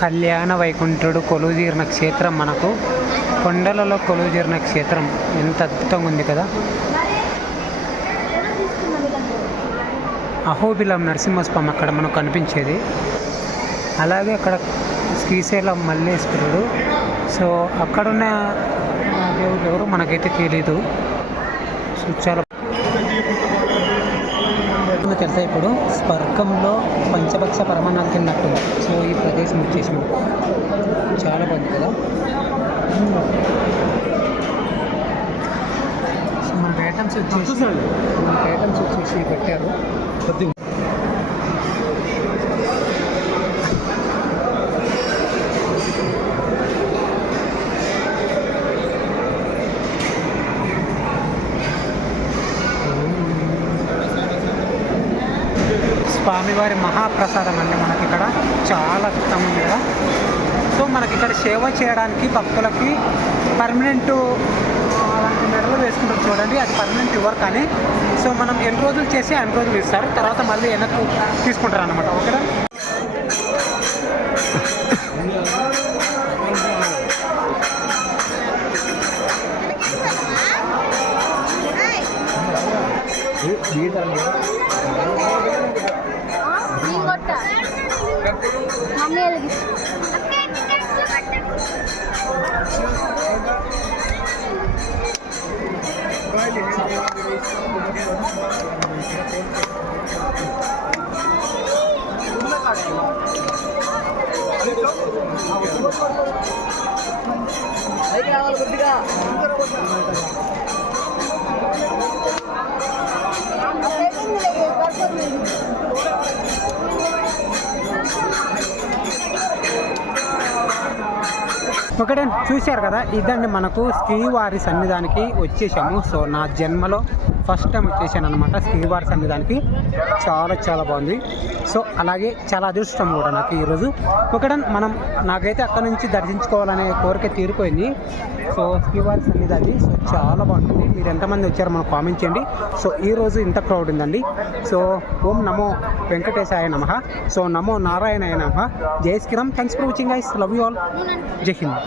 కళ్యాణ వైకుంఠుడు కొలువుదీరిన క్షేత్రం, మనకు కొండలలో కొలువుదీరిన క్షేత్రం ఎంత అద్భుతంగా ఉంది కదా. అహోబిలం నరసింహస్వామి అక్కడ మనకు కనిపించేది. అలాగే అక్కడ శ్రీశైలం మల్లేశ్వరుడు. సో అక్కడున్న దేవుడు ఎవరు మనకైతే తెలీదు. సో చాలా తెలుసా, ఇప్పుడు స్వర్గంలో పంచపక్ష పరమాణాలు తిన్నట్టుంది. సో ఈ ప్రదేశం వచ్చేసి చాలా బాగుంది కదా. సో మనకి ఐటమ్స్ వచ్చేసి పెట్టారు. స్వామివారి మహాప్రసాదం అంటే మనకి ఇక్కడ చాలా అద్భుతంగా ఉంది కదా. సో మనకి ఇక్కడ సేవ చేయడానికి భక్తులకి పర్మనెంట్ అలాంటి మెడలు వేసుకుంటారు చూడండి, అది పర్మనెంట్ ఇవ్వరు కానీ. సో మనం ఎన్ని రోజులు చేసి అన్ని రోజులు ఇస్తారు, తర్వాత మళ్ళీ వెనక్కి తీసుకుంటారు అన్నమాట. ఓకేనా. ఒకటే చూశారు కదా, ఇదండి మనకు శ్రీవారి సన్నిధానికి వచ్చేసాము. సో నా జన్మలో ఫస్ట్ టైం వచ్చేసాను అనమాట శ్రీవారి సన్నిధానికి. చాలా చాలా బాగుంది. సో అలాగే చాలా అదృష్టం కూడా నాకు ఈరోజు. ఒకటే నాకైతే అక్కడ నుంచి దర్శించుకోవాలనే కోరిక తీరిపోయింది. సో శ్రీవారి సన్నిధాని సో చాలా బాగుంటుంది. మీరు ఎంతమంది వచ్చారో మనకు కామెంట్ చేయండి. సో ఈరోజు ఇంత క్రౌడ్ ఉందండి. సో ఓం నమో వెంకటేశాయ నమః. సో నమో నారాయణాయ నమః. జై Shri Ram. Thanks for watching guys. Love you all. జై హింద్.